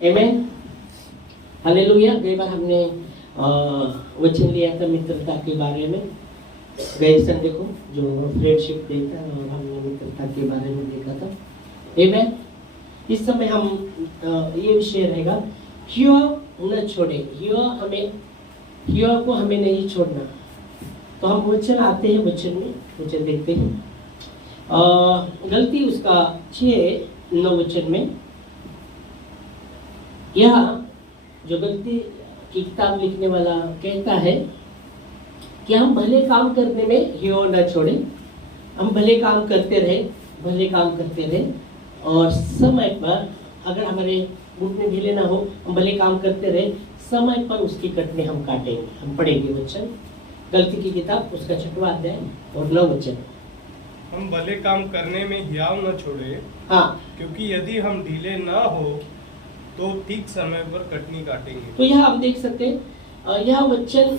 आमेन, hallelujah. कई बार हमने वचन लिया था मित्रता के बारे में, गए संडे को जो फ्रेंडशिप डे था और हमने मित्रता के बारे में देखा था। आमेन। इस समय हम ये विषय रहेगा, हियो न छोड़े। हियो को हमें नहीं छोड़ना। तो हम वचन आते हैं, वचन में वचन देखते हैं। गलती उसका 6:9 वचन में यह जो गलती की किताब लिखने वाला कहता है कि हम भले काम करने में हियो न छोड़े। हम भले काम करते रहे और समय पर, अगर हमारे घुटने ढीले ना हो, हम भले काम करते रहे, समय पर उसकी कटने हम काटेंगे। हम पढ़ेंगे वचन, गलती की किताब उसका 6वां अध्याय और 9 वचन। हम भले काम करने में हियाव न छोड़े, हाँ, क्योंकि यदि हम ढीले न हो तो ठीक समय पर कटनी काटेंगे। तो यह आप देख सकते हैं, यह वचन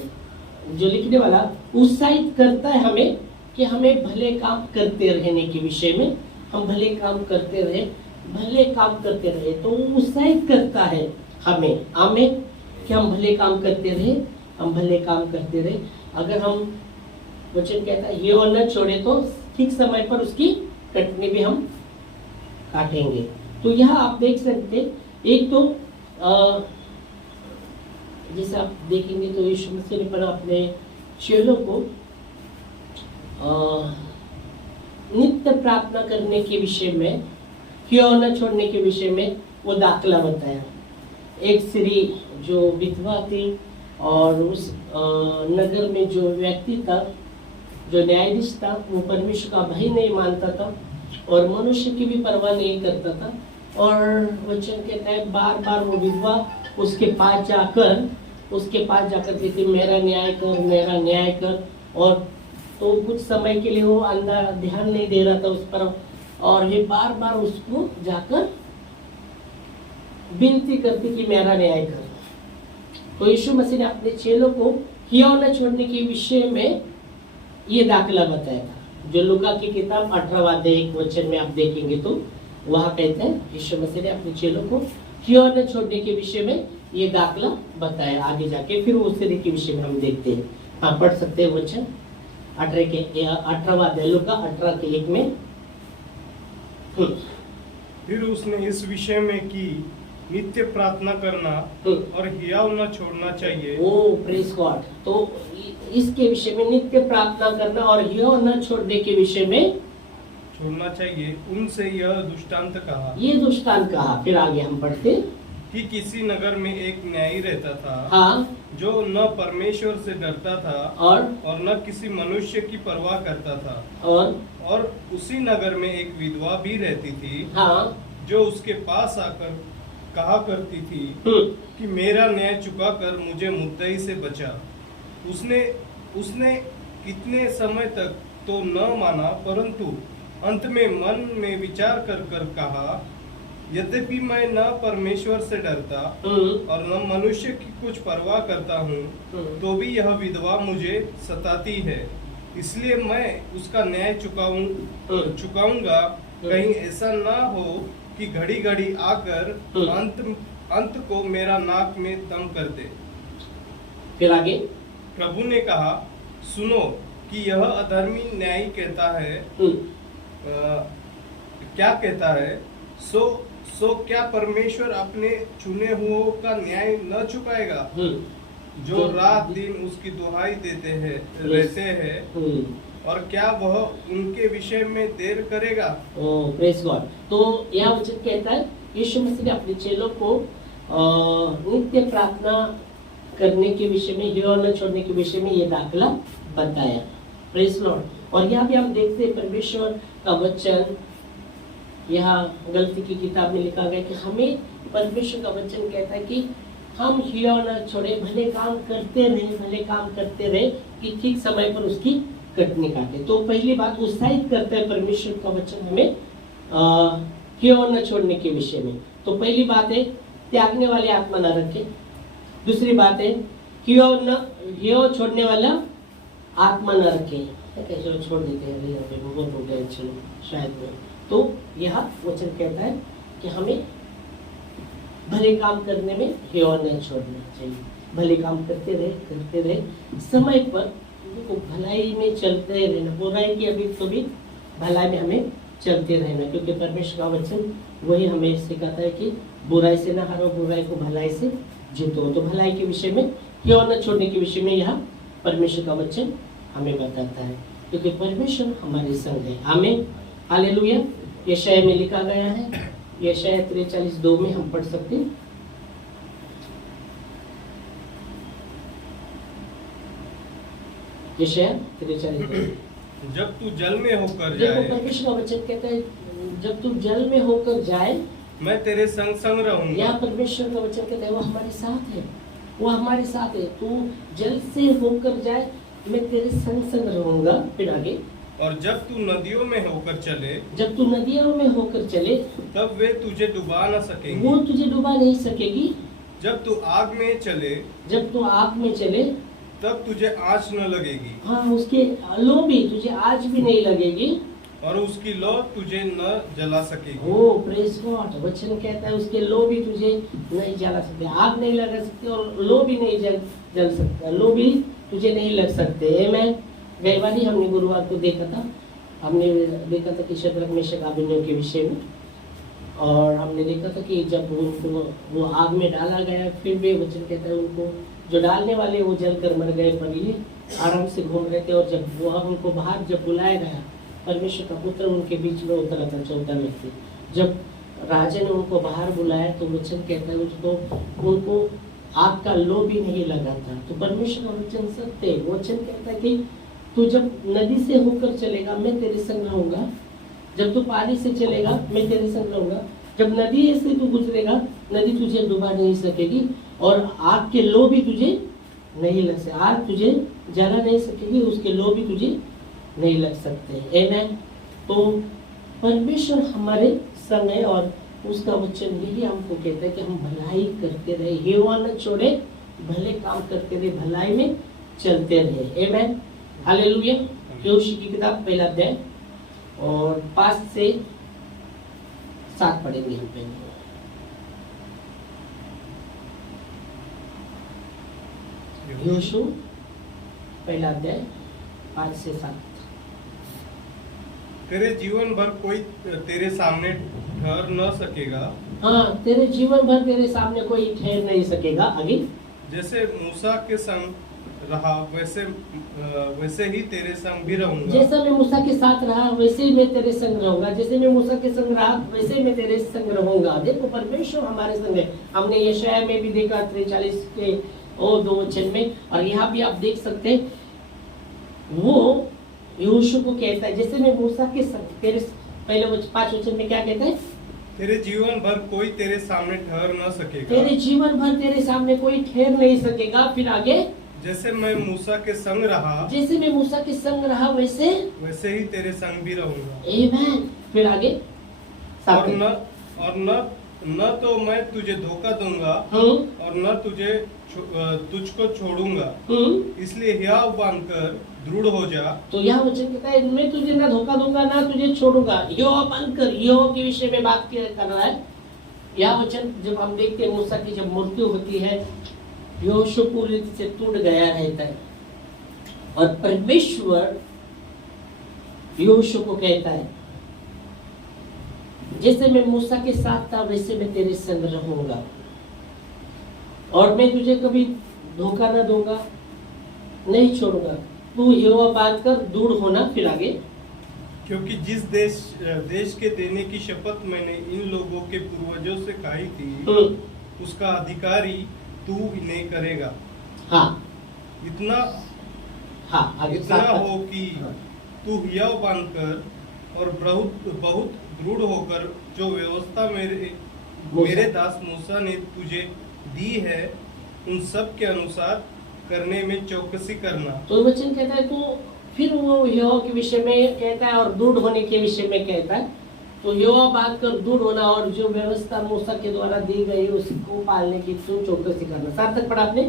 जो लिखने वाला उत्साहित करता है हमें कि हमें भले काम करते रहने के विषय में। हम भले काम करते रहे, तो उत्साहित करता है हमें, आमेन, कि हम भले काम करते रहे। अगर हम वचन कहता है ये और न छोड़े तो ठीक समय पर उसकी कटनी भी हम काटेंगे। तो यह आप देख सकते, एक तो जैसे आप देखेंगे तो यीशु मसीह ने पर अपने चेलों को नित्य प्रार्थना करने के विषय में, हियो न छोड़ने के विषय में वो दाखला बताया। एक स्त्री जो विधवा थी और उस नगर में जो व्यक्ति था, जो न्यायाधीश था, वो परमेश्वर का भय नहीं मानता था और मनुष्य की भी परवाह नहीं करता था। और वचन कहता है बार बार वो विधवा उसके पास जाकर कहती, मेरा न्याय कर। और तो कुछ समय के लिए वो अंधा ध्यान नहीं दे रहा था उस पर, और ये बार बार उसको जाकर विनती करती कि मेरा न्याय कर। तो यीशु मसीह ने अपने चेलों को हियो न छोड़ने के विषय में ये दाखला बताया था, जो लूका की किताब 18वां अध्याय 1 वचन में आप देखेंगे तो वहां कहते हैं यीशु मसीह ने अपने चेलों को हियो न छोड़ने के विषय में ये दाखला बताया। आगे जाके फिर उस तरह के विषय में हम देखते हैं। हाँ, पढ़ सकते हैं वचन 18वां अध्याय लूका 18:1 में। फिर उसने इस विषय में कि नित्य प्रार्थना करना और हियाव न छोड़ना चाहिए। ओ प्रेज गॉड। तो इसके विषय में नित्य प्रार्थना करना और हियाव न छोड़ने के विषय में छोड़ना चाहिए, उनसे यह दृष्टांत कहा। ये दृष्टांत कहा। फिर आगे हम पढ़ते कि किसी नगर में एक न्यायी रहता था, हाँ, जो न परमेश्वर से डरता था और न किसी मनुष्य की परवाह करता था। और उसी नगर में एक विधवा भी रहती थी, हाँ, जो उसके पास आकर कहा करती थी कि मेरा न्याय चुका कर मुझे मुद्दई से बचा। उसने कितने समय तक तो न माना, परंतु अंत में मन में विचार कर कहा, यद्यपि मैं न परमेश्वर से डरता और न मनुष्य की कुछ परवाह करता हूँ, तो भी यह विधवा मुझे सताती है। इसलिए मैं उसका न्याय चुकाऊंगा। कहीं ऐसा ना हो कि घड़ी घड़ी आकर अंत को मेरा नाक में दम कर दे। फिर आगे प्रभु ने कहा, सुनो कि यह अधर्मी न्यायी कहता है, क्या कहता है, सो क्या परमेश्वर अपने चुने हुओं का न्याय न चुकाएगा, जो रात दिन उसकी दुहाई रहते हैं, और क्या वह उनके विषय में देर करेगा। Praise God. तो यह वचन कहता है यीशु मसीह ने अपने चेलों को नित्य प्रार्थना करने के विषय में, हियो न छोड़ने के विषय में ये दाखला बताया। Praise Lord. और यहाँ भी हम देखते हैं परमेश्वर का वचन, यहाँ गलती की किताब में लिखा गया कि हमें परमेश्वर का वचन कहता है कि हम हियो न छोड़े, भले काम करते रहे कि ठीक समय पर उसकी कटनी काटे। तो पहली बात उत्साहित करता है परमेश्वर का वचन हमें हियो न छोड़ने के विषय में। तो पहली बात है त्यागने वाली आत्मा न रखे। दूसरी बात है हियो छोड़ने वाला आत्मा न रखे। कैसे छोड़ देते हैं, बहुत हो गया, चलो शायद में। तो यह वचन कहता है कि हमें भले काम करने में हिया न छोड़ना चाहिए। भले काम करते रहे समय पर देखो भलाई में चलते रहना, बुराई की अभी तो भी भलाई में हमें चलते रहना, क्योंकि परमेश्वर का वचन वही हमें सिखाता है कि बुराई से ना हारो, बुराई को भलाई से जीतो। तो भलाई के विषय में हिया न छोड़ने के विषय में यहाँ परमेश्वर का वचन हमें बताता है, क्योंकि परमेश्वर हमारे संग है। आमीन, हालेलुया। यशाया में लिखा गया है, यशाया 43:2 में हम पढ़ सकते हैं। यशाया 43:2। जब तू जल में होकर देखो जाए, परमेश्वर का वचन कहता है जब तू जल में होकर जाए, मैं तेरे संग संग रहूंगा। यहाँ परमेश्वर का वचन कहता है वो हमारे साथ है, वो हमारे साथ है। तू जल से होकर जाए, मैं तेरे संग संग रहूंगा। फिर आगे, और जब तू नदियों में होकर चले, जब तू नदियों में होकर चले, तब वे तुझे डुबा न सकेंगे। वो तुझे डुबा नहीं सकेगी। जब तू आग में चले, जब तू आग में चले, तब तुझे आँच न लगेगी, हाँ उसके लो भी तुझे आज भी नहीं लगेगी, और उसकी लौ तुझे न जला सकेगी। ओ प्रेज गॉड। वचन कहता है उसके लो भी तुझे नहीं जला सकते, आग नहीं लगा सकते और लो भी नहीं जल सकता, लो भी तुझे नहीं लग सकते। मैं गई बार ही हमने गुरुवार को देखा था, हमने देखा था कि शद्रक मेशक अबेदनगो के विषय में, और हमने देखा था कि जब उनको वो आग में डाला गया, फिर भी वचन कहता है उनको जो डालने वाले वो जल कर मर गए, पर ये आराम से घूम रहे थे। और जब वो उनको बाहर जब बुलाया गया, परमेश्वर का पुत्र उनके बीच में उतरा था 14 व्यक्ति। जब राजा ने उनको बाहर बुलाया तो वचन कहता है उनको आग का लो भी नहीं लगा था। तो परमेश्वर का वचन सत्य है। वचन कहता है कि तू जब नदी से होकर चलेगा, मैं तेरे संग रहूंगा। जब तू पानी से चलेगा, मैं तेरे संग रहूंगा। जब नदी से तू गुजरेगा, नदी तुझे डुबा नहीं सकेगी, और आग के लो भी तुझे नहीं लग सकते, आग तुझे जला नहीं सकेगी, उसके लो भी तुझे नहीं लग सकते। आमीन। तो परमेश्वर हमारे संग है, और उसका वचन यही हमको कहता है कि हम भलाई करते रहे, हिया न छोड़े, भले काम करते रहे, भलाई में चलते रहे। आमीन, हालेलुया। यहोशू की किताब 1 अध्याय और 5 से 7 पढ़ेंगे हम पहले। यहोशू 1 अध्याय 5 से 7। तेरे जीवन भर कोई तेरे सामने ठहर न सकेगा। हाँ, तेरे जीवन भर तेरे सामने कोई ठहर नहीं सकेगा। आगे, जैसे मूसा के संग रहा, वैसे ही तेरे संग भी रहूंगा। जैसा मैं मूसा के साथ रहा वैसे ही मैं तेरे संग रहूंगा। जैसे मैं मूसा के संग रहा वैसे ही मैं तेरे संग रहूंगा। देखो परमेश्वर हमारे संग है। हमने यशाया में भी देखा 43 के 2 वचन में, और यहाँ भी आप देख सकते हैं वो यहोशू को कहता है जैसे मैं मूसा के संग तेरे, पहले 5 वचन में क्या कहता है? तेरे जीवन भर कोई तेरे सामने ठहर न सकेगा। तेरे जीवन भर तेरे सामने कोई ठहर नहीं सकेगा। फिर आगे, जैसे मैं मूसा के संग रहा, जैसे मैं मूसा के संग रहा वैसे ही तेरे संग भी रहूंगा। आमीन। फिर आगे, और न तो मैं तुझे धोखा दूंगा, और न तुझको छोड़ूंगा। इसलिए हियाव बांधकर दृढ़ हो जा। तो यह वचन कहता है मैं तुझे ना धोखा दूंगा ना तुझे छोड़ूंगा। हियाव बांधकर, हियाव के विषय में बात कर रहा है। यह वचन जब हम देखते हैं मूसा की जब मृत्यु होती है, यहोशू पूरी रीति से टूट गया रहता है, और परमेश्वर यहोशू को कहता है जैसे मैं मूसा के साथ था वैसे मैं तेरे संग रहूंगा, और मैं तुझे कभी धोखा ना दूंगा, नहीं छोड़ूंगा। तू हिया बांधकर दूर होना। फिर आगे, क्योंकि जिस देश के देने की शपथ मैंने इन लोगों के पूर्वजों से खाई थी, उसका अधिकारी तू इन्हें करेगा। हाँ, इतना आगे इतना हो कि तू हिया बांधकर और बहुत दृढ़ होकर जो व्यवस्था मेरे दास मूसा ने तुझे दी है, उन सब के अनुसार करने में चौकसी करना। तो वचन कहता है तो फिर वो यहोवा के विषय में कहता है और दृढ़ होने के विषय में कहता है। तो यहोवा बात कर दृढ़ होना, और जो व्यवस्था मूसा के द्वारा दी गई उसको पालने की तू चौकसी करना। 7 तक पढ़ा आपने?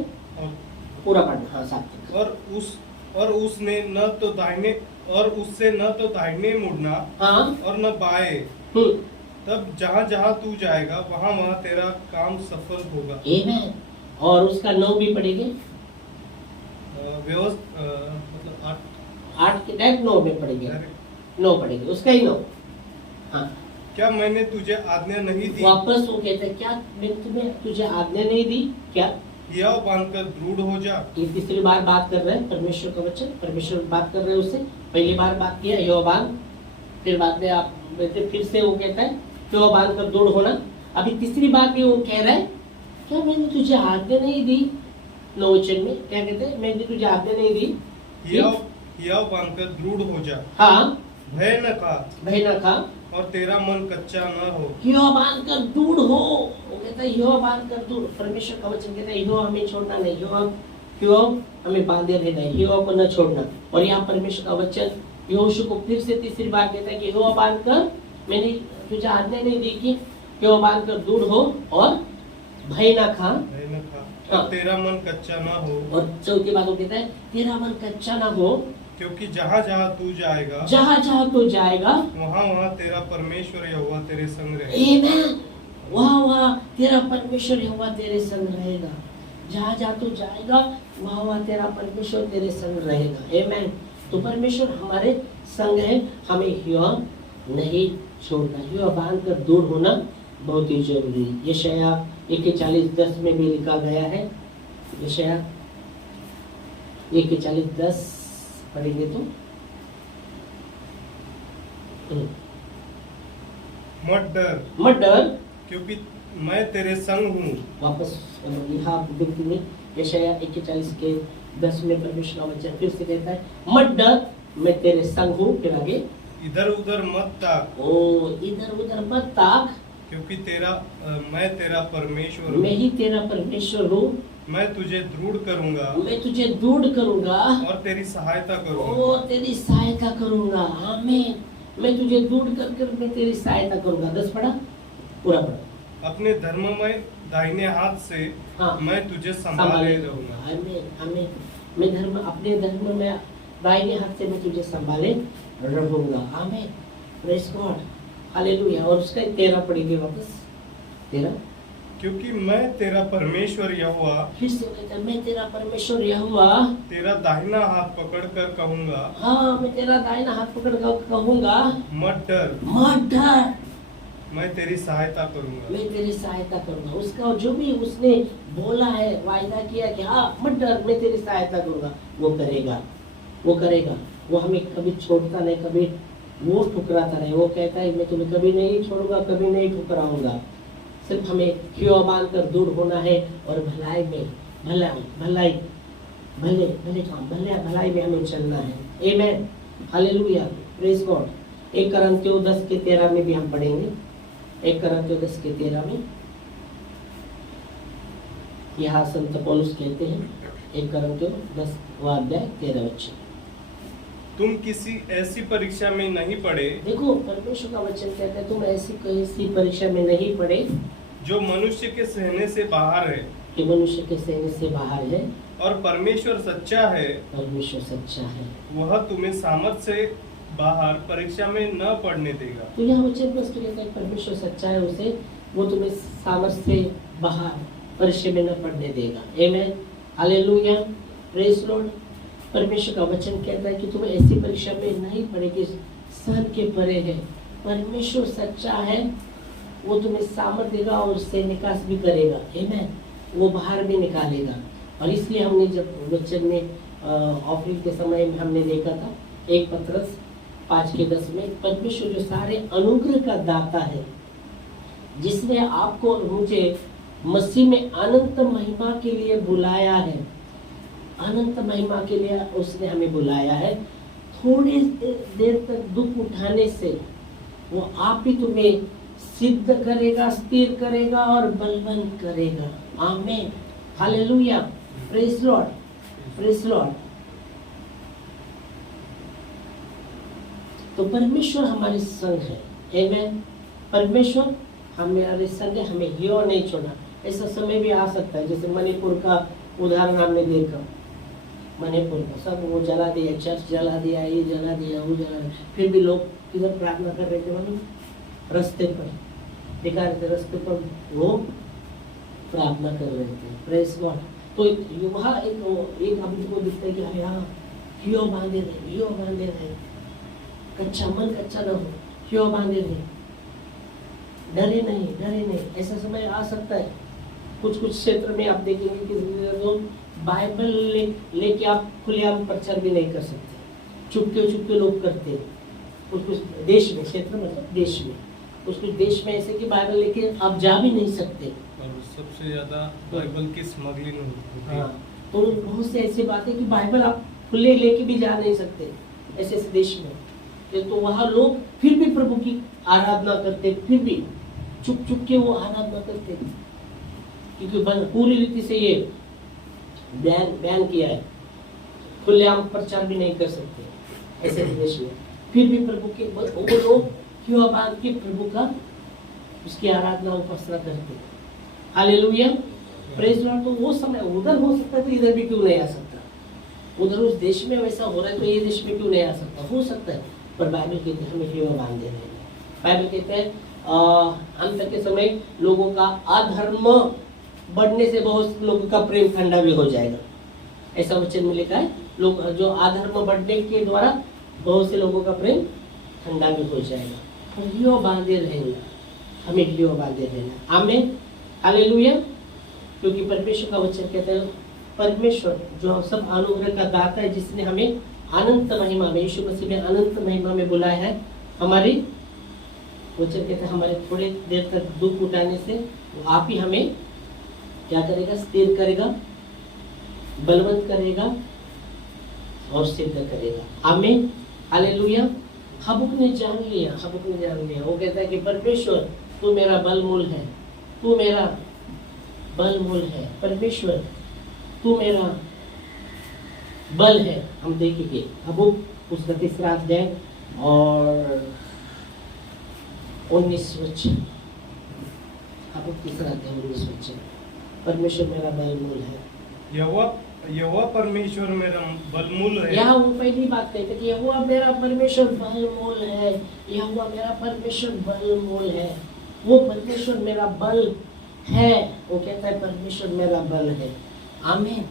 पूरा पढ़ना। हाँ, 7 तक। और उसने न तो दाहिने और उससे न तो दाहिने मुड़ना, हाँ, और न बाएं, तब जहाँ जहाँ तू जाएगा वहाँ वहाँ तेरा काम सफल होगा। आमेन। और उसका 9 भी पढ़ेंगे। मतलब 8 के डायरेक्ट 9 में पढ़ेंगे। 9 पढ़ेंगे, उसका ही 9। हाँ, क्या मैंने तुझे आज्ञा नहीं दी? वापस वो कहते हैं, क्या मैंने तुम्हें तुझे आज्ञा नहीं दी क्या? हियाव बांधकर दृढ़ हो जा। ये तीसरी बार बात कर रहे हैं परमेश्वर का वचन, परमेश्वर बात कर रहे हैं उससे। पहली बार बात किया हियाव बांध, फिर बाद में आप फिर से वो कहता है हियाव बांध कर दृढ़ होना। अभी तीसरी बार भी वो कह रहा है, क्या मैंने तुझे आज्ञा नहीं दी? 9 वचन में क्या कहते हैं, मैंने तुझे आज्ञा नहीं दी हियाव बांधकर दृढ़ हो जा। हाँ, भय न खा, भय न खा, और तेरा मन कच्चा न हो। हियाव बांध कर दूर हो। वो कहता है हियाव बांध कर दूर। परमेश्वर का वचन कहता है हियाव हमें छोड़ना नहीं, हियाव हमें बांधे रहना है, हियाव को न छोड़ना। और यहाँ परमेश्वर का वचन यहोशू को फिर से तीसरी बार कहता है कि हियाव बांध कर, मैंने तुझे आज्ञा नहीं दी कि हियाव बांध कर दूर हो और भय न खा, और तेरा मन कच्चा न हो। और चौथी बात वो कहता है तेरा मन कच्चा ना हो, क्योंकि जहाँ जहाँ तू जाएगा, जहाँ जहाँ तू जाएगा, वहाँ वहाँ तेरा परमेश्वर यहोवा तेरे संग रहेगा। आमेन। वहाँ वहाँ तेरा परमेश्वर यहोवा तेरे संग रहेगा। जहाँ जहाँ तू जाएगा वहाँ वहाँ तेरा परमेश्वर तेरे संग रहेगा। आमेन। तो परमेश्वर हमारे संग है, हमें हियाव नहीं छोड़ना, हियाव बांध कर दूर होना बहुत ही जरूरी है। यशाया 41:10 में भी लिखा गया है। यशाया 41:10 पढ़ेंगे तो मत डर, क्योंकि क्योंकि मैं तेरे संग हूँ। वापस यहाँ देखेंगे यशाया 41:10 में परमेश्वर का वचन फिर से कहता है मत डर, मैं तेरे संग हूँ। फिर आगे इधर उधर मत ताक, ओ इधर उधर मत ताक, क्योंकि मैं तेरा परमेश्वर मैं हूँ। ही तेरा परमेश्वर हूँ, मैं तुझे दृढ़ करूंगा, मैं तुझे दृढ़ करूंगा और तेरी सहायता करूंगा। और तेरी सहायता करूंगा। आमीन। मैं तुझे दूर कर मैं तेरी सहायता करूंगा। 10 पढ़ा, पूरा पढ़ा। अपने धर्ममय दाहिने हाथ से हाँ, मैं तुझे संभाले रहूंगा। आमीन आमीन। मैं अपने धर्म में दाहिने हाथ से मैं तुझे संभाले रहूंगा। आमीन, प्रेज गॉड, हालेलुया। और उसका 13 पढ़ेंगे वापस। 13, क्योंकि मैं तेरा परमेश्वर यहोवा, फिर से कहता है मैं तेरा परमेश्वर यहोवा, तेरा दाहिना हाथ पकड़ कर कहूंगा। हाँ, मैं तेरा दाहिना हाथ पकड़ कर कहूंगा मत डर, मत डर, मैं तेरी सहायता करूंगा। मैं तेरी सहायता करूंगा। उसका जो भी उसने बोला है, वायदा किया कि हाँ मत डर, मैं तेरी सहायता करूंगा, वो करेगा, वो करेगा। वो हमें कभी छोड़ता नहीं, कभी वो ठुकराता नहीं। वो कहता है मैं तुम्हें कभी नहीं छोड़ूंगा, कभी नहीं ठुकराऊंगा। सिर्फ हमें हियाव बांध कर दूर होना है और भलाई में भलाई भले काम भलाई में हमें चलना है। आमीन, हालेलुया, प्रेज गॉड। 1 कुरिन्थियों 10:13 में भी हम पढ़ेंगे। 1 कुरिन्थियों 10:13 में यहाँ संत पौलुस कहते हैं, 1 कुरिन्थियों 10:13। तुम किसी ऐसी परीक्षा में नहीं पड़े, देखो परमेश्वर का वचन कहता है तुम ऐसी किसी परीक्षा में नहीं पड़े जो मनुष्य के सहने से बाहर है, कि मनुष्य के सहने से बाहर है, और परमेश्वर सच्चा है, परमेश्वर सच्चा है, वह तुम्हें सामर्थ से बाहर परीक्षा में न पड़ने देगा। तो यहाँ वचन स्पष्ट कहता है परमेश्वर सच्चा है, उसे वो तुम्हें सामर्थ से बाहर परीक्षा में न पड़ने देगा। आमीन, हालेलुया, प्रेज लॉर्ड। परमेश्वर का वचन कहता है कि तुम ऐसी परीक्षा में नहीं पड़ेगी, सहन के परे है। परमेश्वर सच्चा है, वो तुम्हें सामर्थ देगा और उससे निकास भी करेगा। आमीन, वो बाहर भी निकालेगा। और इसलिए हमने जब वचन में ऑफरिंग के समय में हमने देखा था 1 पतरस 5:10 में, परमेश्वर जो सारे अनुग्रह का दाता है, जिसने आपको और मुझे मसीह में अनंत महिमा के लिए बुलाया है, अनंत महिमा के लिए उसने हमें बुलाया है। थोड़ी देर तक दुख उठाने से वो आप ही तुम्हें सिद्ध करेगा, स्थिर करेगा और बलवंत करेगा। आमीन, hallelujah, praise Lord, praise Lord. तो परमेश्वर हमारे संग है। आमीन, परमेश्वर हमारे संग है, हमें हियाव नहीं छोड़ना। ऐसा समय भी आ सकता है, जैसे मणिपुर का उदाहरण हमने देखा। मणिपुर का सब वो जला दिया, चर्च जला दिया, ये जला दिया, वो जला दिया, फिर भी लोग किधर प्रार्थना कर रहे थे, मालूम, रास्ते पर दिखा रहे थे रास्ते पर, वो प्रार्थना कर रहे थे। Praise God. तो वहाँ एक हमको दिखता है कि हाँ क्यों बांधे रहे, कच्चा मन कच्चा न हो, क्यों बांधे रहे, डरे नहीं। ऐसा समय आ सकता है। कुछ क्षेत्र में आप देखेंगे कि तो बाइबल लेके आप खुलेआम प्रचार भी नहीं कर सकते, चुपके लोग करते हैं। कुछ देश में, क्षेत्र मतलब देश में, कुछ देश में ऐसे कि बाइबल लेके आप जा भी नहीं सकते। और सबसे ज्यादा बाइबल की स्मगलिंग होती है। हाँ, तो बहुत से ऐसी बातें कि बाइबल आप खुले लेके भी जा नहीं सकते ऐसे देश में। तो वहाँ लोग फिर भी प्रभु की आराधना करते, फिर भी चुप के वो आराधना करते, क्योंकि पूरी रीति से ये बयान किया है, खुलेआम प्रचार भी नहीं कर सकते ऐसे देश में। फिर भी प्रभु के वो लोग क्यों बांध के प्रभु का उसकी आराधना उपासना करते। Hallelujah, praise Lord. तो वो समय उधर हो सकता है तो इधर भी क्यों नहीं आ सकता? उधर उस देश में वैसा हो रहा है तो ये देश में क्यों नहीं आ सकता? हो सकता है, पर बाइबल कहते हैं हमें क्यों बांधे रहे। बाइबल कहते हैं अंत के समय लोगों का अधर्म बढ़ने से बहुत लोगों का प्रेम ठंडा भी हो जाएगा, ऐसा वचन में लिखा है। लोग जो अधर्म बढ़ने के द्वारा बहुत से लोगों का प्रेम ठंडा भी हो जाएगा। तो लियो बांधे रहना, हमें लियो बांधे रहना। आमीन, हालेलुया। क्योंकि परमेश्वर का वचन कहता है, परमेश्वर जो सब अनुग्रह का दाता है, जिसने हमें अनंत महिमा में, यीशु मसीह में अनंत महिमा में बुलाया है, हमारी वचन कहता है हमारे थोड़े देर तक दुख उठाने से वो आप ही हमें क्या करेगा? स्थिर करेगा, बलवंत करेगा और सिद्ध करेगा। आमीन, हालेलुया। हबक्कुक ने जान लिया। वो कहता है कि परमेश्वर तू मेरा बलमूल है, तू मेरा बलमूल है, परमेश्वर तू मेरा बल है। हम देखेंगे हबक्कुक उसका 3 अध्याय और 19 वचन। हबक्कुक 3 अध्याय 19 वचन। परमेश्वर मेरा बलमूल है। यहोवा परमेश्वर मेरा बलमूल है। यहाँ वो पहली बात कहते कि यहोवा मेरा परमेश्वर बलमूल है, यहोवा मेरा परमेश्वर बलमूल है। वो परमेश्वर मेरा बल है, वो कहता है परमेश्वर मेरा बल है। आमीन।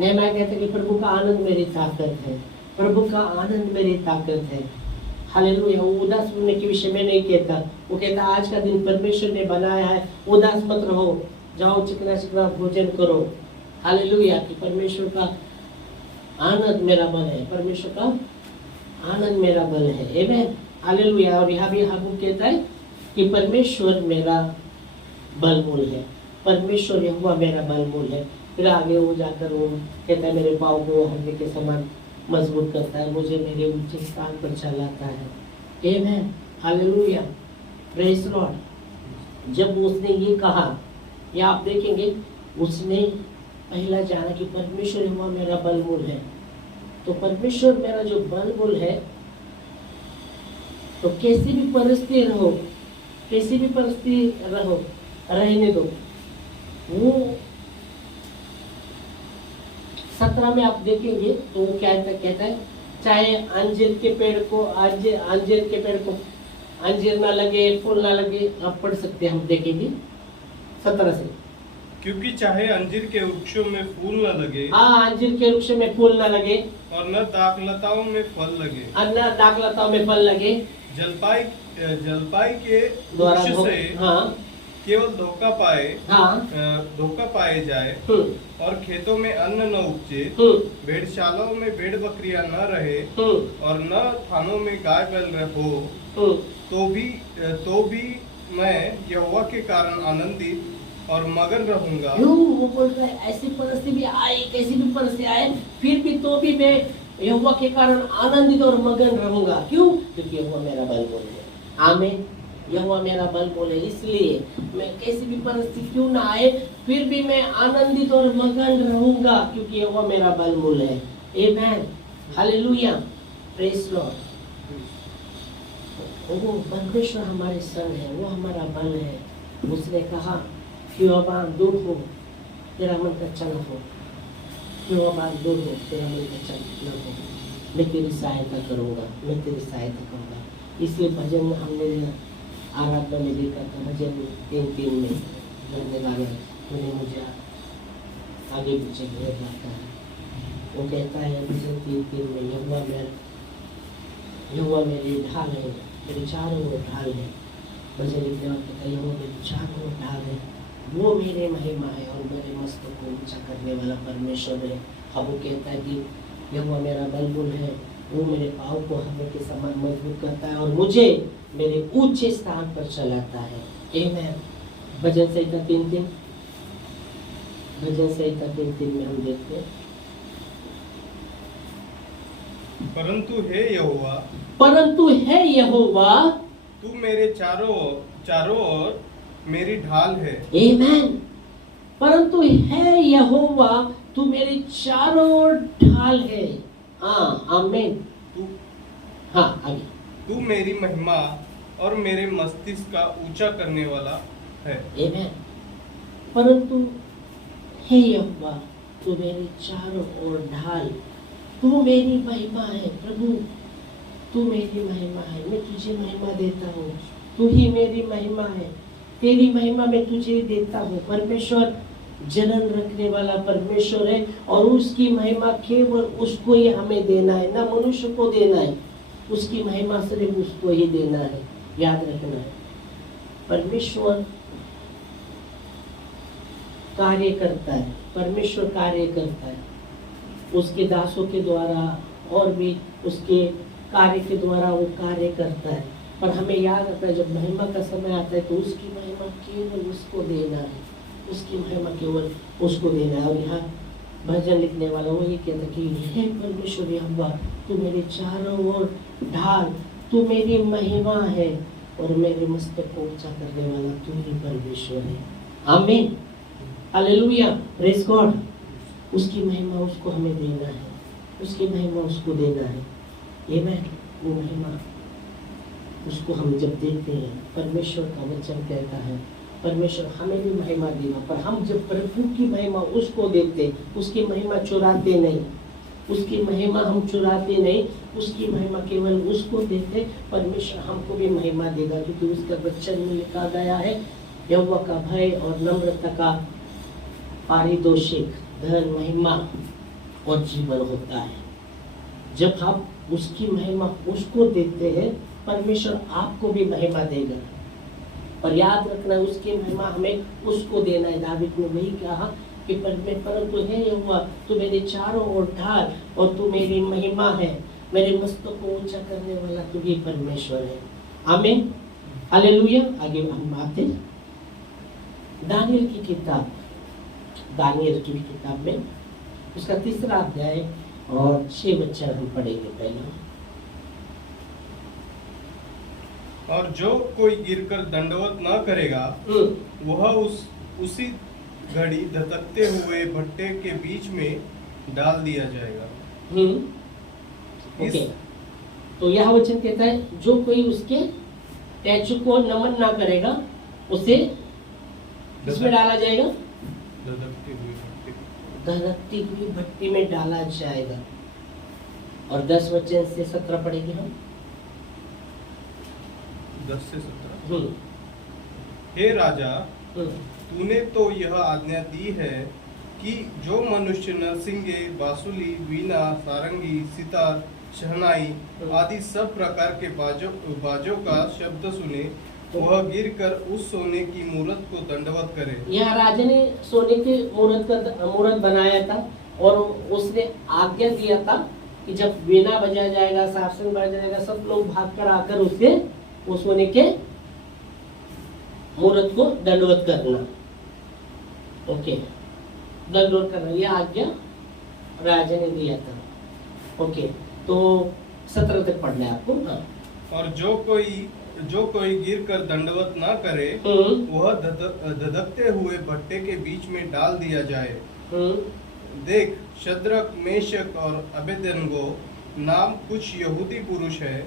नेहमिया कहते कि प्रभु का आनंद मेरी ताकत है, प्रभु का आनंद मेरी ताकत है। हालेलुया। वो उदास होने के विषय में नहीं कहता, वो कहता आज का दिन परमेश्वर ने बनाया है, उदास मत रहो, जाओ चिकना भोजन करो। हालेलुया। कि परमेश्वर का आनंद मेरा बल है, परमेश्वर का आनंद मेरा बल है। आमीन, हालेलुया। और यहाँ भी हबक्कुक कहता है कि परमेश्वर मेरा बलमूल है, परमेश्वर यहोवा मेरा बलमूल है। फिर आगे वो जाकर वो कहता है मेरे पाँव को हड्डी के समान मजबूत करता है, मुझे मेरे ऊंचे स्थान पर चलाता है। आमीन, हालेलुया, प्रेज लॉर्ड। जब उसने ये कहा, या आप देखेंगे उसने पहला जाना कि परमेश्वर यहोवा मेरा बलमूल है। तो परमेश्वर मेरा जो बलमूल है, तो कैसी भी परिस्थिति रहो, कैसी भी परिस्थिति रहो, रहने दो। वो 17 में आप देखेंगे तो वो क्या कहता है, चाहे अंजीर के पेड़ को अंजीर ना लगे, फूल ना लगे। आप पढ़ सकते हैं, हम देखेंगे 17 से। क्योंकि चाहे अंजीर के वृक्षों में फूल न लगे, हाँ, अंजीर के वृक्ष में फूल न लगे, और न दाखलताओं में फल लगे, जलपाई के वृक्ष से हाँ, केवल धोखा पाए जाए, और खेतों में अन्न न उपजे, भेड़शालाओं में भेड़ बकरियां न रहे, और न थानों में गाय बैल हो, तो भी मैं यहोवा के कारण आनंदित और मगन रहूंगा। वो बोल रहा है ऐसी परिस्थिति भी आए, कैसी भी परिस्थिति आए, फिर भी तो भी मैं यहोवा के कारण आनंदित और मगन रहूंगा। क्यों? क्योंकि यहोवा मेरा बलमूल है। आमीन, यहोवा मेरा बलमूल है। इसलिए मैं कैसी भी परिस्थिति क्यों ना आए, फिर भी मैं आनंदित और मगन रहूंगा, क्योंकि यहोवा मेरा बलमूल है। आमीन, हालेलुया, प्रेज लॉर्ड। वो परमेश्वर हमारे संग है, वो हमारा बल है। उसने कहा क्यों दूर हो, तेरा मन कच्चा न हो, क्यों दूर हो, तेरा मन कच्चा न हो, मैं तेरी सहायता करूंगा, मैं तेरी सहायता करूंगा। इसलिए भजन हमने आराधना में देखा था भजन 3:3 में गाने वाला मुझे आगे पीछे घेर जाता है। वो कहता है भजन 3:3 में यहोवा मेरी ढाल है, मेरे चारों ओर ढाल है। भजन लिखने वाला कहता है यहोवा मेरे चारों ओर ढाल है, वो मेरे महिमा है और मेरे मस्तक को ऊंचा करने वाला परमेश्वर है। अब वो कहता है कि यहोवा मेरा बलबुल है, वो मेरे पाँव को हवा के समान मजबूत करता है और मुझे मेरे ऊंचे स्थान पर चलाता है। आमीन। भजन संहिता 3:3 भजन संहिता 3:3 में हम देखते हैं, परंतु हे यहोवा तू मेरे चारों ओर मेरी ढाल है। आमीन। परंतु है यहोवा तू मेरे चारों ओर ढाल है। हाँ आमीन। तू हाँ आगे। तू मेरी महिमा और मेरे मस्तिष्क का ऊंचा करने वाला है। आमीन। परंतु हे यहोवा तू मेरे चारों ओर ढाल, तू मेरी महिमा है। प्रभु तू मेरी महिमा है, मैं तुझे महिमा देता हूँ, तू ही मेरी महिमा है, तेरी महिमा मैं तुझे देता हूँ। परमेश्वर जलन रखने वाला परमेश्वर है और उसकी महिमा केवल उसको ही हमें देना है, ना मनुष्य को देना है। उसकी महिमा सिर्फ उसको ही देना है, याद रखना है। परमेश्वर कार्य करता है, परमेश्वर कार्य करता है उसके दासों के द्वारा और भी उसके कार्य के द्वारा वो कार्य करता है। पर हमें याद रखना है जब महिमा का समय आता है तो उसकी महिमा केवल उसको देना है, उसकी महिमा केवल उसको देना है। और यहाँ भजन लिखने वाला वो ये कहता कि हे परमेश्वर यहोवा तू मेरे चारों ओर ढाल, तू मेरी महिमा है और मेरे मस्तक को ऊंचा करने वाला तू ही परमेश्वर है। आमीन। Hallelujah, praise God. उसकी महिमा उसको हमें देना है, उसकी महिमा उसको देना है। आमीन। वो महिमा उसको हम जब देते हैं, परमेश्वर का वचन कहता है परमेश्वर हमें भी महिमा देना, पर हम जब प्रभु की महिमा उसको देते, उसकी महिमा चुराते नहीं, उसकी महिमा हम चुराते नहीं, उसकी महिमा केवल उसको देते, परमेश्वर हमको भी महिमा देगा। क्योंकि उसका वचन में लिखा गया है यहोवा का भय और नम्रता का पारितोषिक धन महिमा और जीवन होता है। जब हम उसकी महिमा उसको देते हैं, परमेश्वर आपको भी महिमा देगा। और याद रखना उसकी महिमा हमें उसको देना है। दावीद ने वही कहा कि परंतु हे यहोवा तू मेरे चारों ओर ढाल और तू मेरी महिमा है, मेरे मस्तक को ऊंचा करने वाला तू ही परमेश्वर है। आमीन। हालेलुया। आगे हम आते दानियल की किताब, दानियल की किताब में उसका 3रा अध्याय और 6 वचन हम पढ़ेंगे पहले। और जो कोई गिरकर दंडवत न करेगा वह उसी घड़ी धधकते हुए भट्टे के बीच में डाल दिया जाएगा। ओके। तो यह वचन कहता है जो कोई उसके स्टैचू को नमन ना करेगा उसे किसमें डाला जाएगा? धधकती हुई भट्टी में डाला जाएगा। और 10 वचन से 17 पढ़ेंगे हम। 10 से 17। हे राजा तूने तो यह आज्ञा दी है कि जो मनुष्य नरसिंगे, बांसुरी, वीणा, सारंगी, सितार, शहनाई आदि सब प्रकार के बाजों का शब्द सुने वह गिरकर उस सोने की मूरत को दंडवत करे। यह राजा ने सोने के मूरत बनाया था और उसने आज्ञा दिया था कि जब वीणा बजाया जाएगा, सारंग बजाया जाएगा, सब लोग भाग कर आकर उसे वो सोने के मूरत को दंडवत करना। ओके, दंडवत करना यह आज्ञा राजा ने दिया था। ओके, तो 17 तक पढ़ना है आपको। हाँ। और जो कोई गिरकर दंडवत ना करे वह धधकते हुए भट्टे के बीच में डाल दिया जाए। देख, शद्रक, मेशक और अबेदनगो नाम कुछ यहूदी पुरुष है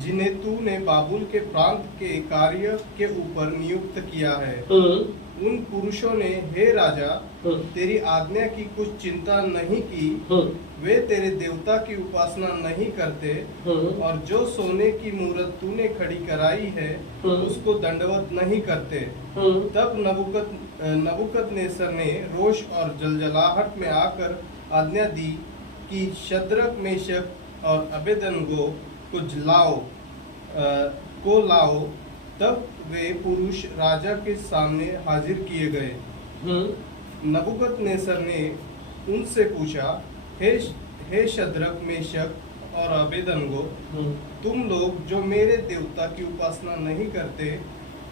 जिन्हें तूने बाबुल के प्रांत के कार्य के ऊपर नियुक्त किया है। उन पुरुषों ने, हे राजा, तेरी आज्ञा की कुछ चिंता नहीं की, वे तेरे देवता की उपासना नहीं करते, और जो सोने की मूरत तूने खड़ी कराई है उसको दंडवत नहीं करते। तब नबूकदनेस्सर ने रोष और जलजलाहट में आकर आज्ञा दी कि शद्रक, मेशक और अबेदनगो को लाओ। तब वे पुरुष राजा के सामने हाजिर किए गए। नबूकदनेस्सर ने उनसे पूछा, हे शद्रक, मेशक और अबेदनगो, तुम लोग जो मेरे देवता की उपासना नहीं करते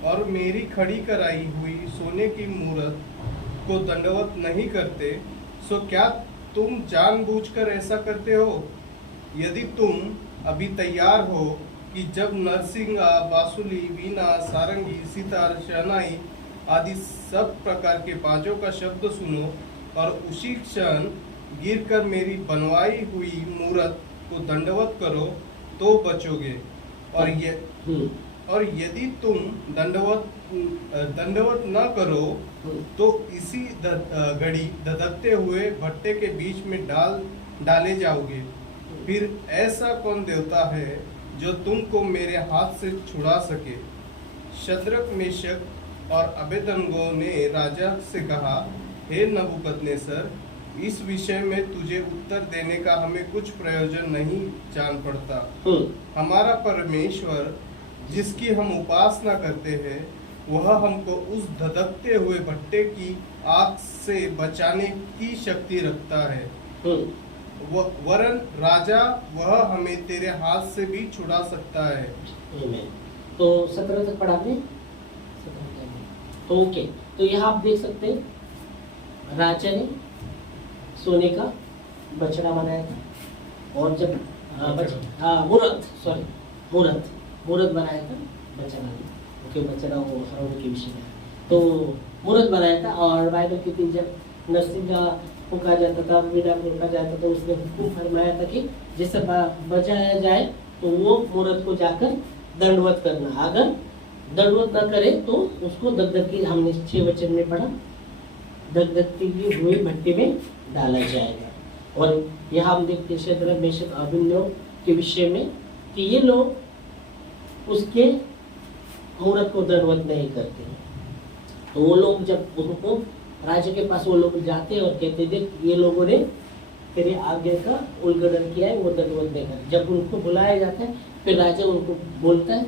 और मेरी खड़ी कराई हुई सोने की मूरत को दंडवत नहीं करते, सो क्या तुम जानबूझकर ऐसा करते हो? यदि तुम अभी तैयार हो कि जब नरसिंगा, बांसुरी, वीणा, सारंगी, सितार, शहनाई आदि सब प्रकार के बाजों का शब्द सुनो और उसी क्षण गिरकर मेरी बनवाई हुई मूरत को दंडवत करो तो बचोगे। और यदि तुम दंडवत न करो तो इसी घड़ी धधकते हुए भट्टे के बीच में डाले जाओगे। फिर ऐसा कौन देवता है जो तुमको मेरे हाथ से छुड़ा सके? शद्रक, मेशक और अबेदनगो ने राजा से कहा, हे नबूकदनेस्सर, इस विषय में तुझे उत्तर देने का हमें कुछ प्रयोजन नहीं जान पड़ता। हमारा परमेश्वर जिसकी हम उपासना करते हैं वह हमको उस धधकते हुए भट्टे की आग से बचाने की शक्ति रखता है। वरन राजा वह हमें तेरे हाथ से भी छुड़ा सकता है। तो 17 तक पढ़ा आपने? तो ओके, तो यहाँ आप देख सकते हैं राजा ने सोने का बछड़ा बनाया था, और जब मूरत बनाया था बछड़ा, ओके, बछड़ा वो हरण के विषय में, तो मूरत बनाया था। और बाइबल के दिन जब नरसिंगा फूका जाता था, वीणा फूका जाता था, तो उसने हुक्म फरमाया था कि जिससे बजाया जाए तो वो मूरत को जाकर दंडवत करना, अगर दंडवत न करे तो उसको दगदगी, हमने 6 वचन में पढ़ा, दगदगी हुए भट्टे में डाला जाएगा। और यहाँ हम देखते हैं शद्रक, मेशक, अबेदनगो के विषय में कि ये लोग उसके मूरत को दंडवत नहीं करते। तो वो लोग जब उनको राजा के पास वो लोग जाते हैं और कहते, देख ये लोगों ने तेरे आज्ञा का उल्लंघन किया है, वो दंडवत नहीं कर। जब उनको बुलाया जाता है फिर राजा उनको बोलता है,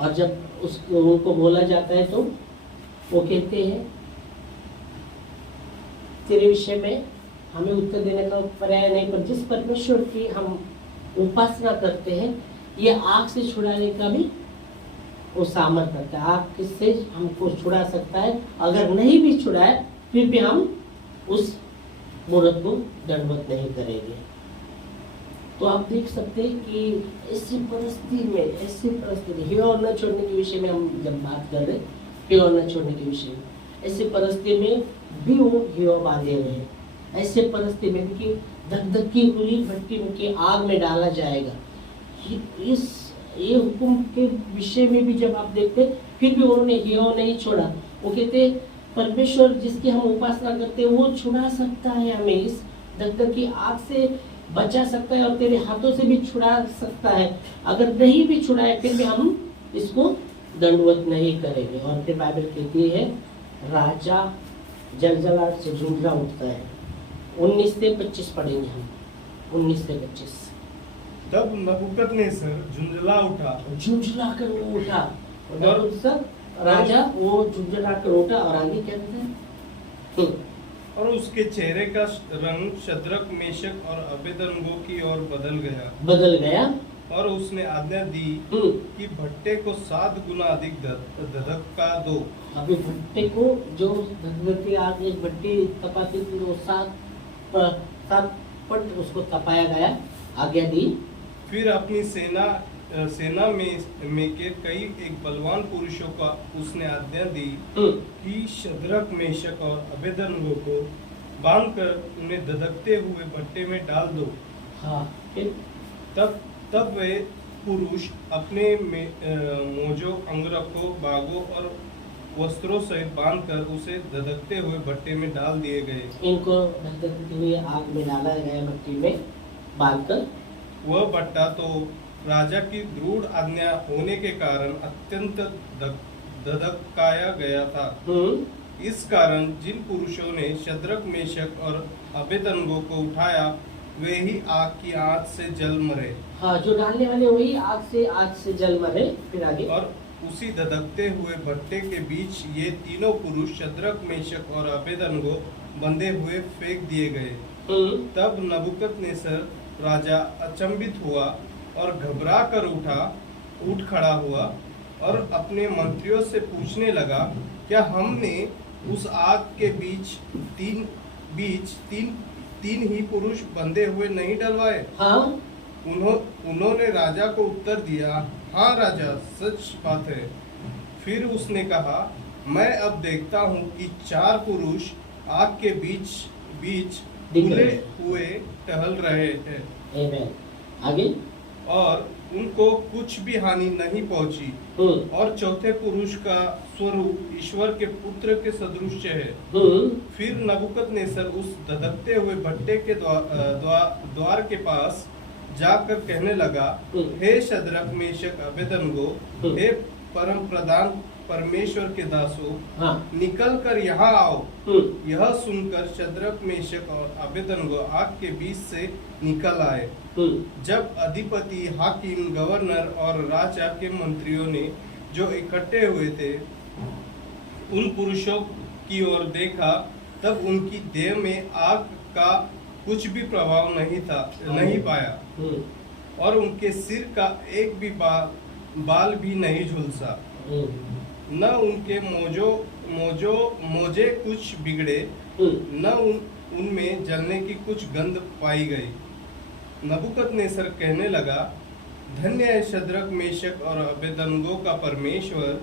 और जब उनको बोला जाता है तो वो कहते हैं तेरे विषय में हमें उत्तर देने का पर्याय नहीं, पर जिस परमेश्वर की हम उपासना करते हैं ये आग से छुड़ाने का भी वो सामर्थ्य रखता है। आग किससे हमको छुड़ा सकता है? अगर नहीं भी छुड़ाए फिर भी हम उस मूरत को दंडवत नहीं करेंगे। तो आप देख सकते हैं कि ऐसी परिस्थिति हियो न छोड़ने के विषय में हम जब बात कर रहे, हियो न छोड़ने के विषय में, ऐसी परिस्थिति में भी वो हियो बांधे हुए हैं। ऐसे परिस्थिति में कि धकधकी हुई भट्टी के आग में डाला जाएगा, ये हुक्म के विषय में भी जब आप देखते फिर भी उन्होंने हियो नहीं छोड़ा। वो कहते परमेश्वर जिसकी हम उपासना करते हैं वो छुड़ा सकता है, हमें इस धकधकी आग से बचा सकता है और तेरे हाथों से भी छुड़ा सकता है। अगर नहीं भी छुड़ाए फिर भी हम इसको दंडवत नहीं करेंगे। और फिर बाइबल कहती है राजा जलजलाहट से झुंझला उठता है। 19 से 25 पढ़ेंगे हम, 19 से 25। तब नबूकदनेस्सर झुंझला कर वो उठा, और सब राजा वो झुंझला कर उठा और आगे क्या कहते हैं, और उसके चेहरे का रंग शद्रक, मेशक और अबेदनगो की ओर बदल गया और उसने आज्ञा दी कि भट्टे को 7 गुना अधिक धधका दो। अभी भट्टे को जो धधकती आग एक भट्टी तपाती थी वो 7 पट उसको तपाया गया, आज्ञा दी। फिर अपनी सेना में के कई एक बलवान पुरुषों का उसने आज्ञा दी कि शद्रक, मेशक और अबेदनगो को बांधकर उन्हें धधकते हुए भट्टे में डाल दो। हाँ, तब वे पुरुष अपने मोजों, अंगरखों, बागों और वस्त्रों सहित बांधकर उसे धधकते हुए भट्टे में डाल दिए गए। इनको धधकती हुई आग में डाला गया, भट्टी में बांधकर। वह भट्टा तो राजा की दृढ़ आज्ञा होने के कारण अत्यंत धधकाया गया था। इस कारण जिन पुरुषों ने शद्रक, मेशक और अबेदनगो को उठाया वे ही आग की आंच से जल मरे। हाँ, जो डालने वाले वही आग से जल मरे। फिर आगे, और उसी धधकते हुए भट्टे के बीच ये तीनों पुरुष शद्रक, मेशक और अबेदनगो बंधे हुए फेंक दिए गए। तब नबूकदनेस्सर राजा अचंभित हुआ और घबरा कर उठ खड़ा हुआ और अपने मंत्रियों से पूछने लगा, क्या हमने उस आग के बीच तीन ही पुरुष बंधे हुए नहीं डलवाए? हाँ। उन्होंने राजा को उत्तर दिया, हाँ राजा, सच बात है। फिर उसने कहा, मैं अब देखता हूँ कि 4 पुरुष आग के बीच खुले हुए टहल रहे हैं। आमीन। आगे, और उनको कुछ भी हानि नहीं पहुंची। और चौथे पुरुष का स्वरूप ईश्वर के पुत्र के सदृश है। फिर नबूकदनेस्सर उस धधकते हुए भट्टे के द्वार के पास जाकर कहने लगा, हे शद्रक, मेशक, अबेदनगो, हे परम प्रधान परमेश्वर के दासों, निकल कर यहाँ आओ। यह सुनकर शद्रक, मेशक और अबेदनगो आग के बीच से निकल आए। जब अधिपति, हाकिम, गवर्नर और राजा के मंत्रियों ने जो इकट्ठे हुए थे उन पुरुषों की ओर देखा, तब उनकी देह में आग का कुछ भी प्रभाव नहीं पाया और उनके सिर का एक भी बाल भी नहीं झुलसा। न उनके मोजे कुछ बिगड़े, न उनमें जलने की कुछ गंध पाई गई। नबूकदनेस्सर कहने लगा, धन्य है शद्रक, मेशक और अबेदनगो का परमेश्वर,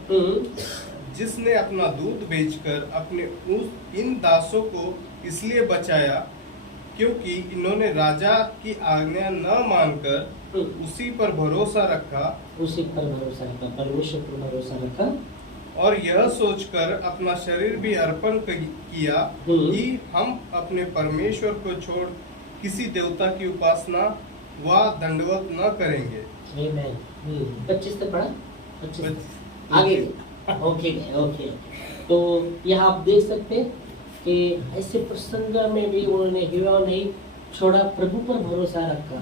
जिसने अपना दूध बेचकर अपने इन दासों को इसलिए बचाया क्योंकि इन्होंने राजा की आज्ञा न मानकर उसी पर भरोसा रखा, परमेश्वर पर भरोसा रखा, और यह सोचकर अपना शरीर भी अर्पण किया कि हम अपने परमेश्वर को छोड़ किसी देवता की उपासना व दंडवत न करेंगे। 25 तक पढ़ा, 25 आगे। ओके। तो यहाँ आप देख सकते हैं कि ऐसे प्रसंग में भी उन्होंने हिवा नहीं छोड़ा, प्रभु पर भरोसा रखा।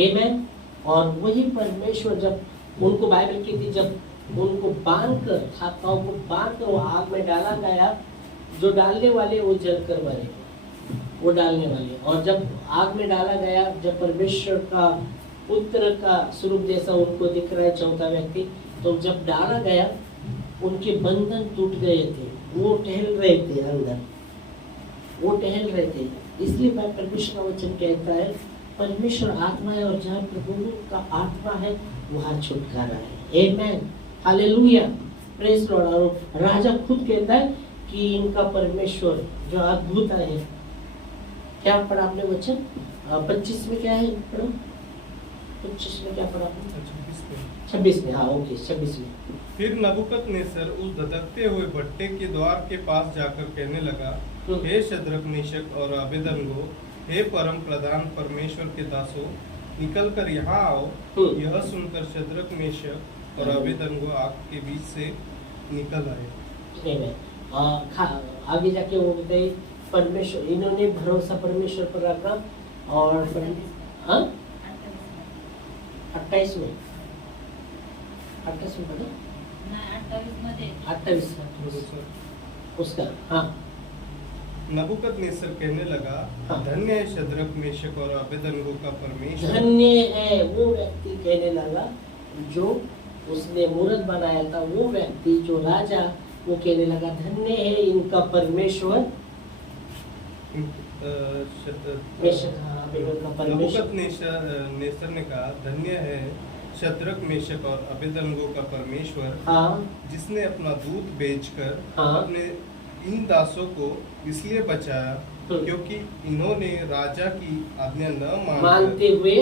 आमीन। और वही परमेश्वर जब उनको बाइबल कहती, जब उनको बांधकर, हाथों को बांधकर वो आग में डाला गया, जो डालने वाले वो जलकर मरे, वो डालने वाले। और जब आग में डाला गया, जब परमेश्वर का पुत्र का स्वरूप जैसा उनको दिख रहा है चौथा व्यक्ति, तो जब डाला गया उनके बंधन टूट गए थे, वो टहल रहे थे अंदर, इसलिए परमेश्वर का वचन कहता है, परमेश्वर आत्मा है और जहाँ प्रभु का आत्मा है वहाँ छुटकारा है। आमीन, हालेलुया, प्रेज लॉर्ड। और राजा खुद कहता है कि इनका परमेश्वर जो अद्भुत है। क्या पढ़ा आपने वचन? 25 में क्या है पढ़ो? 25 में क्या पढ़ा आपने? 26 में, हाँ ओके, 26 में। फिर नबूकदनेस्सर उस धधकते हुए भट्टे के द्वार के पास जाकर कहने लगा, हे शद्रक, मेशक और अबेदनगो, हे परम प्रधान परमेश्वर के दासों, निकल कर यहाँ आओ। यह सुनकर शद्रक, मेशक और अबेदनगो आग के बीच से निकल आए। आगे जाके वो बताइए, परमेश्वर, इन्होंने भरोसा परमेश्वर पर रखा। और 28 में पढ़ो, 28 उसका। हाँ, नबूकदनेस्सर कहने लगा, धन्य है शद्रक, मेशक और अबेदनगो का परमेश्वर। धन्य है वो व्यक्ति, कहने लगा जो उसने मूरत बनाया था, वो व्यक्ति जो राजा, वो कहने लगा धन्य है इनका परमेश्वर। नबूकदनेस्सर ने कहा, धन्य है शद्रक, मेशक और अबेदनगो का परमेश्वर, जिसने अपना दूध बेचकर अपने इन दासों को इसलिए बचाया क्योंकि इन्होंने राजा की आज्ञा न मानते हुए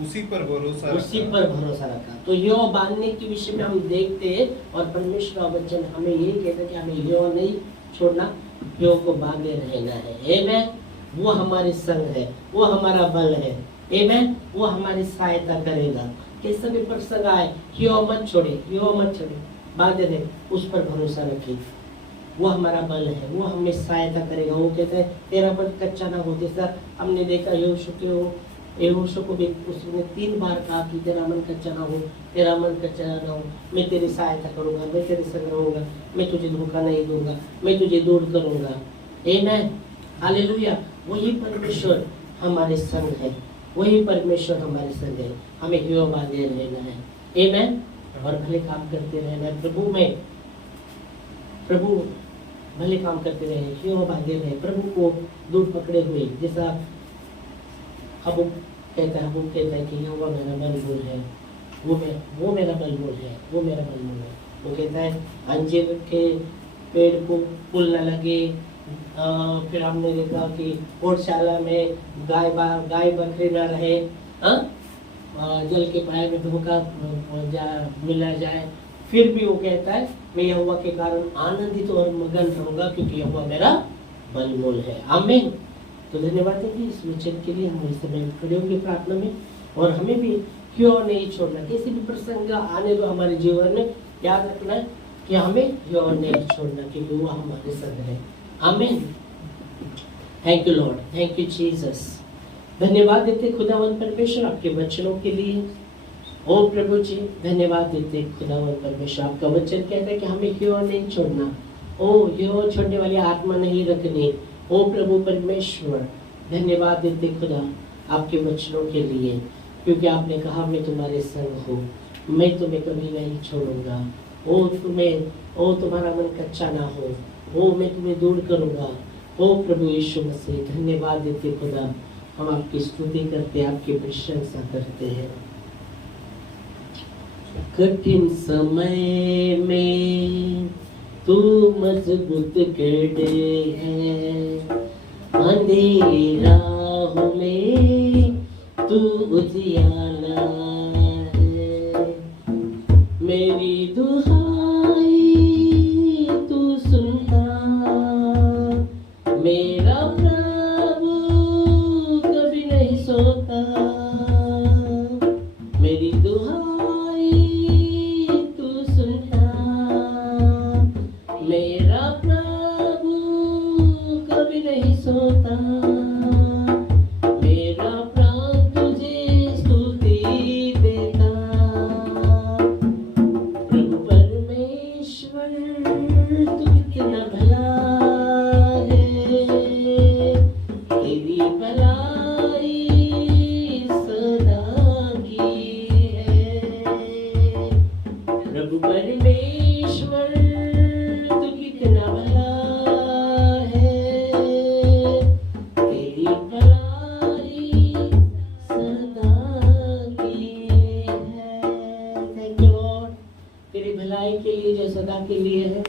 उसी पर भरोसा उसी रखा। पर भरोसा रखा। तो यहोवा बांधने के विषय में हम देखते हैं और परमेश्वर का वचन हमें यही कहता है कि हमें यहोवा नहीं छोड़ना, यहोवा को बांधे रहना है। आमेन। वो हमारे संग है, वो हमारा बल है। आमेन। वो हमारी सहायता करेगा। कैसा भी प्रसंग आए, यहोवा मत छोड़े, यहोवा मत छोड़े, बांधे रहे, उस पर भरोसा रखिए। वो हमारा बल है, वो हमें सहायता करेगा। वो कहता है तेरा बल कच्चा ना हो। जैसा हमने देखा यहोशू को भी उसने 3 बार कहा कि तेरा मन कच्चा ना हो, तेरा मन कच्चा ना हो, मैं तेरी सहायता करूंगा, मैं तेरे संग रहूंगा, मैं तुझे धोखा नहीं दूंगा, मैं तुझे दूर करूंगा। आमीन। हालेलुया। वही परमेश्वर हमारे संग है, वही परमेश्वर हमारे संग है। हमें यहोवा बांधे रहना है। आमीन। और भले काम करते रहना है प्रभु भले काम करते रहे, यहोवा बांधे रहे, प्रभु को दूर पकड़े हुए। जैसा हबूक कहता है कि यहोवा मेरा बलबूल है, वो मेरा बलबूल है, वो मेरा बलबूल है। वो कहता है अंजीर के पेड़ को फूल न लगे। फिर हमने देखा कि पौधशाला में गाय बकरी न रहे, जल के पाए में धोखा मिला जाए, फिर भी वो कहता है मैं यहोवा के कारण आनंदित और मगन रहूंगा, क्योंकि यहोवा मेरा बलबूल है। आमीन। तो धन्यवाद देंगे इस वचन के लिए। हम इस समय खड़े होंगे प्रार्थना में, और हमें भी क्यों नहीं छोड़ना। किसी भी प्रसंग आने दो हमारे जीवन में, याद रखना है कि हमें क्यों नहीं छोड़ना, क्योंकि वो हमारे संग है। आमीन। Thank you Lord, thank you Jesus. धन्यवाद देते खुदावंद परमेश्वर आपके वचनों के लिए। ओ प्रभु जी, धन्यवाद देते खुदावंद परमेश्वर। आपका वचन कहता है कि हमें क्यों नहीं छोड़ना। ओ क्यों छोड़ने वाली आत्मा नहीं रखनी। ओ प्रभु परमेश्वर, धन्यवाद देते खुदा आपके वचनों के लिए, क्योंकि आपने कहा मैं तुम्हारे संग हूँ, मैं तुम्हें कभी नहीं छोड़ूंगा। ओ तुम्हारा मन कच्चा ना हो, ओ मैं तुम्हें दूर करूंगा। ओ प्रभु यीशु मसीह, धन्यवाद देते खुदा। हम आपकी स्तुति करते, आपकी प्रशंसा करते हैं। कठिन समय में तू मजबूत खड़े है, अंधेरी राह में तू उजियाला है। मेरी दुहाई तू सुनता, मेरा प्रभु कभी नहीं सोता। मेरी दुहाई तू सुनता, मेरा प्रभु कभी नहीं सोता। मेरा प्राण तुझे स्तुति देता। प्रभु परमेश्वर तू कितना भला है, तेरी भलाई सदा की है। प्रभु परमेश्वर तू कितना भला है, तेरी भलाई सदा की है। थैंक यू लॉर्ड, तेरी भलाई के लिए जो सदा के लिए है।